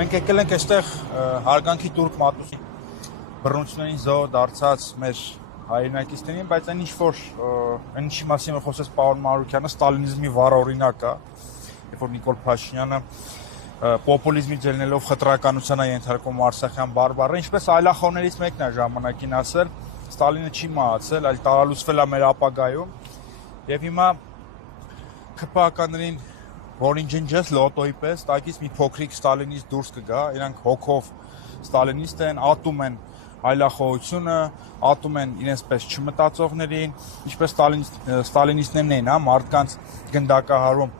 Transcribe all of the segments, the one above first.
Մենք եկել ենք այստեղ հարգանքի տուրք մատուցի բռնություններին զոհ դարձած մեր հայրենակիցներին, բայց այն ինչի մասին որ խոսեց պարոն Մանուկյանը, ստալինիզմի վառօրինակ է, երբ որ Նիկոլ Փաշինյանը պոպուլիզմի ջելնելով խտրականության է ենթարկում արցախյան բարբառը, ինչպես այլախոհներից մեկն է ժամանակին ասել, Ստալինը չի մահացել, այլ տարալուսվել է մեր ապագայում, եւ հիմա ԿՊԱ-ականներին որին ջնջես լոտոյի պես, տակից մի փոքրիկ ստալինիստ դուրս կգա, իրանք հոգով ստալինիստ են, ատում են այլախոհությունը, ատում են իրենց պես չմտածողներին, ինչպես ստալինիստներն էին, մարդկանց գնդակահարում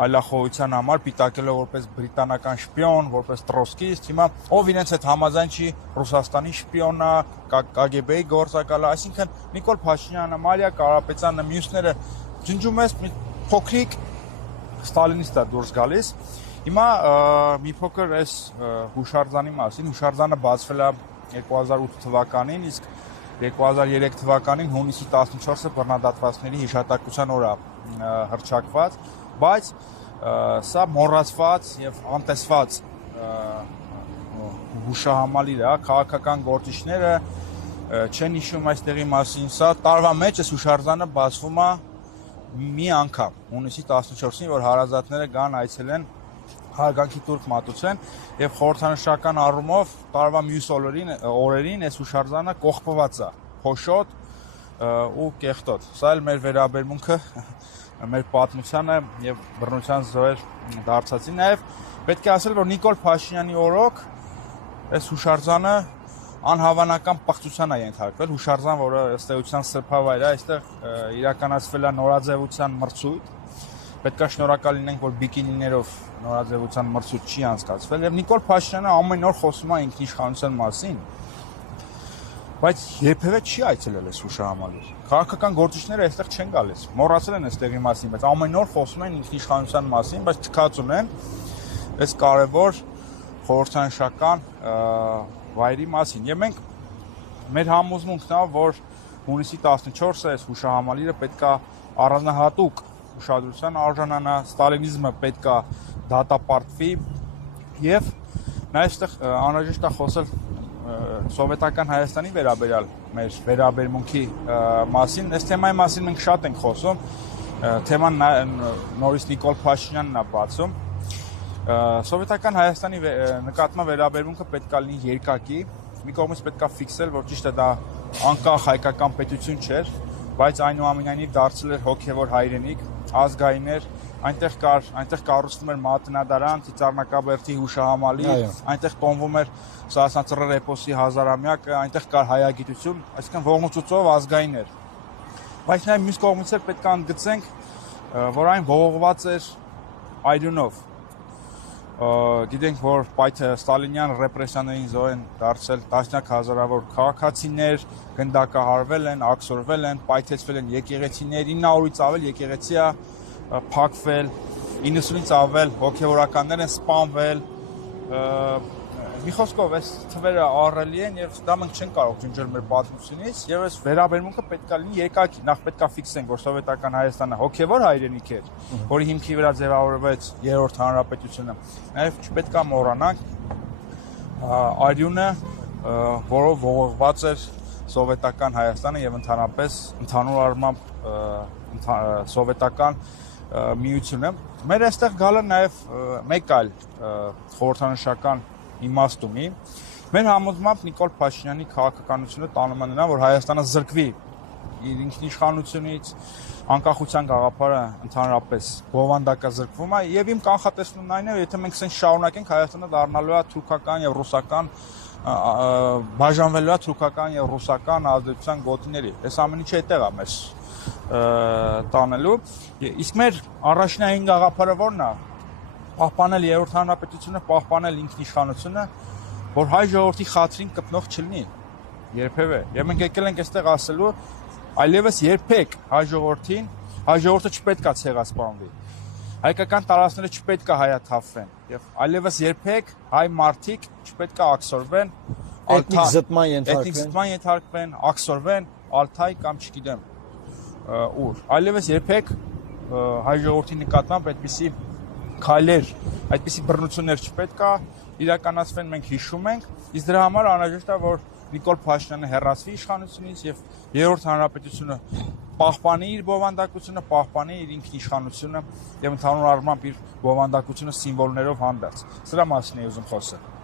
այլախոհության համար, պիտակելով որպես բրիտանական շպիոն, որպես տրոսկիստ, հիմա ով իրենց հետ համաձայն չի Ռուսաստանի շպիոնա, KGB-ի գործակալը, այսինքն Նիկոլ Փաշինյանը, Մարիա Կարապետյանը, մյուսները ջնջում ես մի փոքրիկ ստալինիստա դուրս գալիս։ Հիմա մի փոքր այս հուշարձանի մասին, հուշարձանը բացվել է 2008 թվականին, իսկ 2003 թվականին հունիսի 14-ը բռնադատվածների հիշատակության օր է հռչակված, բայց սա մոռացված եւ անտեսված հուշահամալիր է, քաղաքական գործիչները չեն հիշում այստեղի մասին, սա տարվա մեջ այս հուշարձանը բացվում է մի անգամ, հունիսի 14-ին, որ հարազատները գան այցելեն հարգանքի տուրք մատուցեն եւ խորհրդանշական առումով տարվա մյուս օրերին այս հուշարձանը կողպված է, փոշոտ ու կեղտոտ։ Սա էլ մեր վերաբերմունքը մեր պատմությանը եւ բռնության զոհեր դարձածին, նաեւ պետք է ասել, որ Նիկոլ Փաշինյանի օրոք այս հուշարձանը անհավանական պղծության է ենթարկվել, հուշարձան, որը ըստ էության սրբավայր է, այստեղ իրականացվել է նորաձևության մրցույթ, պետք է շնորհակալ լինենք, որ բիկինիներով նորաձևության մրցույթ չի անցկացվել, եւ Նիկոլ Փաշինյանը ամեն օր խոսում է ինքնիշխանության մասին, բայց երբևէ չի այցելել այս հուշահամալիր։ Քաղաքական գործիչները այստեղ չեն գալիս, մոռացել են այստեղի մասին, բայց ամեն օր խոսում են ինքնիշխանության մասին, բայց չքած ունեն այս կարևոր խորհրդանշական վայրի մասին։ Եվ մենք մեր համոզմունքն է, որ հունիսի 14-ը այս հուշահամալիրը պետք է առանձնահատուկ ուշադրության արժանանա, ստալինիզմը պետք է դատապարտվի եւ նաեւ այստեղ անհրաժեշտ է խոսել սովետական Հայաստանի վերաբերյալ մեր վերաբերմունքի մասին։ Այս թեմայի մասին մենք շատ ենք խոսում, թեման նորից Նիկոլ Փաշինյանն է բացում։ Սովետական Հայաստանի նկատմամբ վերաբերմունքը պետք է լինի երկակի, մի կողմից պետք է ֆիքսել, որ ճիշտ է դա անկախ հայկական պետություն չէր, բայց այնուամենայնիվ դարձել էր հոգևոր հայրենիք, ազգային էր, այնտեղ կառուցվում էր մատնադարան, Ծիծեռնակաբերդի հուշահամալիր, այնտեղ տոնվում էր Սասնածռը էպոսի հազարամյակը, այնտեղ կար հայագիտություն, այսինքն ողնուծուծով ազգային էր։ Բայց նաև մյուս կողմից էլ պետք է ընդգծենք, որ այն ողողված էր այրունով։ Գիտենք, որ ստալինյան ռեպրեսիաներին զոհ են դարձել տասնյակ հազարավոր քաղաքացիներ, գնդակահարվել են, աքսորվել են, պայթեցվել են եկեղեցիներ, 900-ից ավել եկեղեցի է փակվել, 90-ից ավել հոգևորականներ են սպանվել։ Մի խոսքով, այս թվերը ահռելի են եւ դա մենք չենք կարող ջնջել մեր պատմությունից եւ այս վերաբերմունքը պետք է լինի երկակի, նախ պետք է ֆիքսենք, որ սովետական Հայաստանը հոգևոր հայրենիք էր, որի հիմքի վրա ձևավորվեց երրորդ հանրապետությունը, նաեւ չպետք է մոռանանք արյունը, որով ողողված էր սովետական Հայաստանը եւ ընդհանրապես ընդհանուր առմամբ սովետական միությունը։ Մեր այստեղ գալը նաեւ մեկ այլ խորհրդանշական իմաստունի, մեր համոզմամբ Նիկոլ Փաշինյանի քաղաքականությունը տանում է նրան, որ Հայաստանը զրկվի իր ինքնիշխանությունից, անկախության գաղափարը ընդհանրապես բովանդակազրկվում է եւ իմ կանխատեսումն այն է, եթե մենք սենց շարունակենք, Հայաստանը դառնալու է թուրքական եւ ռուսական բաժանվելու է թուրքական եւ ռուսական ազդեցության գոտիների։ Այս ամենի չետեղ է մեզ տանելու։ Իսկ մեր առաջնային գաղափարը ո՞րն է։ Պահպանել երրորդ հանրապետությունը, պահպանել ինքնիշխանությունը, որ հայ ժողովրդի խաթրին կպնող չլինի երբևէ։ Եվ մենք եկել ենք այստեղ ասելու, այլևս երբեք հայ ժողովուրդը չպետք է ցեղասպանվի։ Հայկական տարածքները չպետք է հայաթափվեն եւ այլևս երբեք հայ մարդիկ չպետք է աքսորվեն, էթնիկ զտման ենթարկվեն, աքսորվեն, Ալթայ կամ չգիտեմ ուր։ Այլևս երբեք հայ ժողովրդի նկատմամբ այդպիսի քայլեր, այդպիսի բռնություններ չպետք է իրականացվեն, մենք հիշում ենք, իսկ դրա համար անհրաժեշտ է, որ Նիկոլ Փաշինյանը հեռացվի իշխանությունից եւ երրորդ հանրապետությունը պահպանի իր բովանդակությունը, պահպանի իր ինքնիշխանությունը եւ ընդհանուր առմամբ իր բովանդակությունը սիմվոլներով հանդերձ։ Սրա մասին եմ ուզում խոսել։